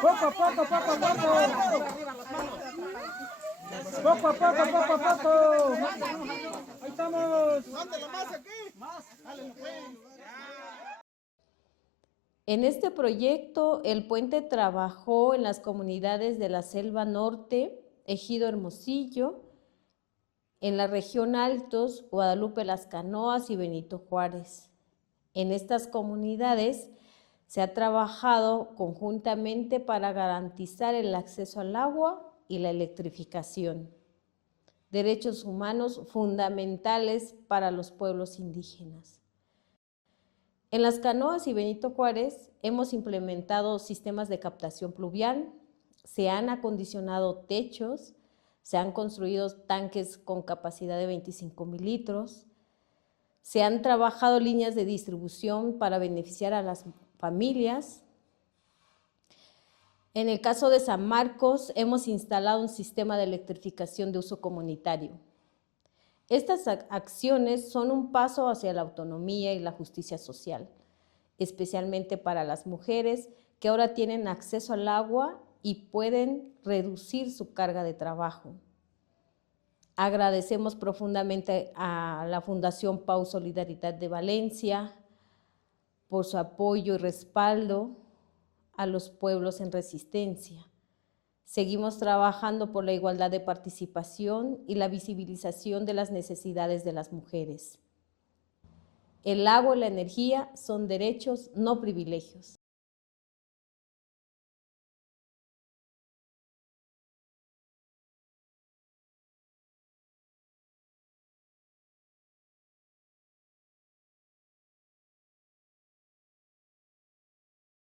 Poco a poco, poco a poco. Poco a poco, poco a poco. Ahí estamos. En este proyecto, el puente trabajó en las comunidades de la Selva Norte, Ejido Hermosillo, en la región Altos, Guadalupe Las Canoas y Benito Juárez. En estas comunidades se ha trabajado conjuntamente para garantizar el acceso al agua y la electrificación, derechos humanos fundamentales para los pueblos indígenas. En Las Canoas y Benito Juárez hemos implementado sistemas de captación pluvial, se han acondicionado techos, se han construido tanques con capacidad de 25,000 litros, se han trabajado líneas de distribución para beneficiar a las familias. En el caso de San Marcos, hemos instalado un sistema de electrificación de uso comunitario. Estas acciones son un paso hacia la autonomía y la justicia social, especialmente para las mujeres que ahora tienen acceso al agua y pueden reducir su carga de trabajo. Agradecemos profundamente a la Fundación Pau Solidaridad de Valencia por su apoyo y respaldo a los pueblos en resistencia. Seguimos trabajando por la igualdad de participación y la visibilización de las necesidades de las mujeres. El agua y la energía son derechos, no privilegios.